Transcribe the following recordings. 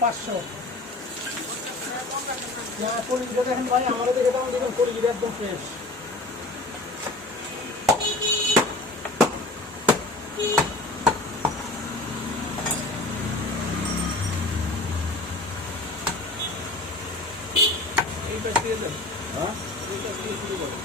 500 কলিজিটা দেখেন ভাই, আমারও দেখে দাম দেখুন, কলিজিটা একদম ফ্রেশ। এই পাশ দিয়ে দেন, হ্যাঁ এই পাশ দিয়ে শুরু করো।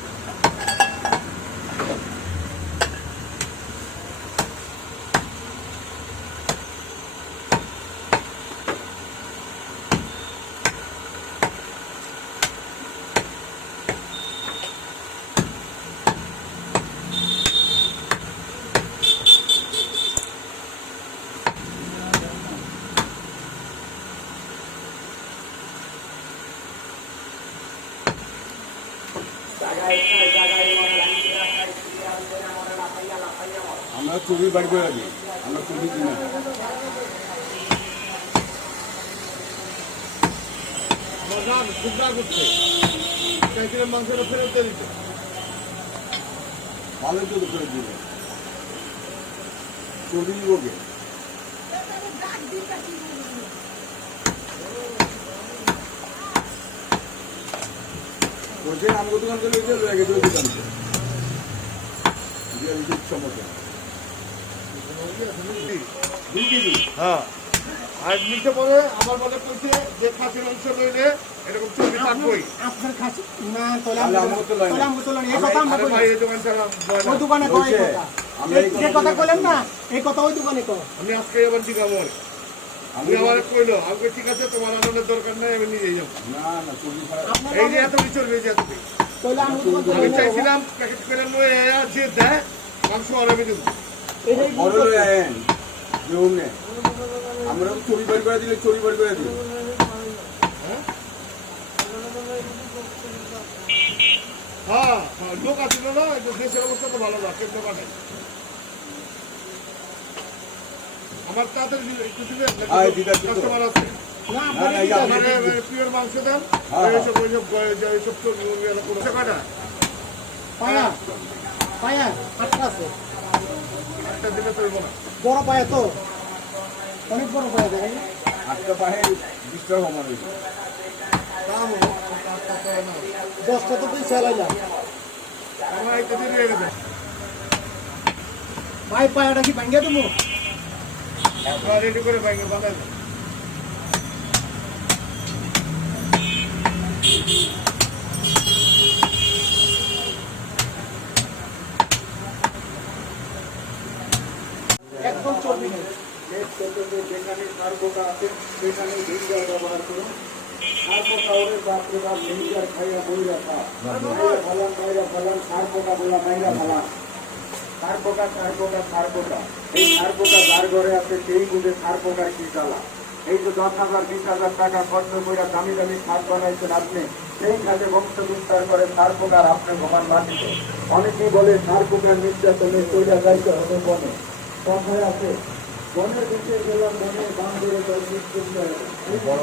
আমরা চুরি বাড়ি করে দিই, আমরা চুরি কিনা মাংসটা ফেরত দিয়ে দিত, ভালো চুরি করে দিবে চুরি ওকে বলছে আমগো দোকান চলে গেছে লয়ে গেছে ওই দোকানকে সমস্যা 2 কেজি। হ্যাঁ আর নিচে পরে আমার মনে করছে যে খাসির মাংস লইলে এরকম চর্বি থাকবেই। আপনার খাসি না তোলা, তাহলে আমগো তো লয় না। তোলা আমগো তোলা এই কথা আমরা আরে কই, ভাই এই দোকান ছাড়া ওই দোকানে কই বলছে, কথা, আমরা এই যে কথা কইলেন না এই কথা ওই দোকানে কই। আমি আজকে আবার জিগাবো, আমি আমি আমার কইলো আমাকে ঠিক আছে তোমার আনন্দের দরকার নাই, আমি নিজেই যাবো। না না চুরি ছাড়া আপনার এই যে এত চর্বি এই যে এত কইলে আমি দোকান আমি চাইছিলাম প্যাকেট করে লয়ে যে দেয় মাংস আর আমি দেবো। এটাই বড় লয়ে আয়েন যেও নে আমরা চুরি বাড়ি করে দিলে চুরি বাড়ি করে দিই হ্যাঁ হ্যাঁ লোক আসছিল না, এই যে দেশের অবস্থা তো ভালো না, কেন্দ্র পাঠায় আমার তাড়াতাড়ি একটু দিলে হ্যাঁ, দিদার দিতো। কাস্টমার আছে। না না, না, এই যে আমার আপনি- পিওর মাংস দেন, হ্যাঁ, হ্যাঁ। এইসব ওইসব এইসব তো কোনো টাকাটা পায়া পায়া আটটা আছে, একটা দিলে তো হইব না। বড় পায়া তো অনেক বড় পায়া দেখেন, আজকে পাহে 20 টাকা কমানো হয়েছে দাম হোক, টাকা তো না। 10টা তো তুই চালাইলাম আমার একটা দিন হয়ে গেছে। ভাই, পায়াটা কি ভাঙ্গিয়ে দেবো? আপনারা রেডি করে ভাঙে বানাই দেন। একদম চর্বি নেই। যেখানে সার্বোটা আছে সেখানে ভিনেগার ব্যবহার করুন। সার্বোটা ওরে বাপরে বাপ ভিনেগার খাইয়া বইরা খা ফালান বাইরা ফালান সার্বোটা বলা বাইরা ফালান সার্বোটা এই সার্বোটা যার ঘরে আছে সেই বুঝে সার্বোটার কি জ্বালা। এই যে 10,000 20,000 টাকা খরচ করে দামি দামি খাদ বানাইছেন আপনি, সেই খাতে বংশ বিস্তার করে সার্বোটার আপনি ভগবান বাঁচিত। অনেকেই বলে সার্বোটার নির্যাতনে চলে যাইতে হবে বনে, কথায় আছে বনের দিকে গেলাম বনের বাম ধরে বড়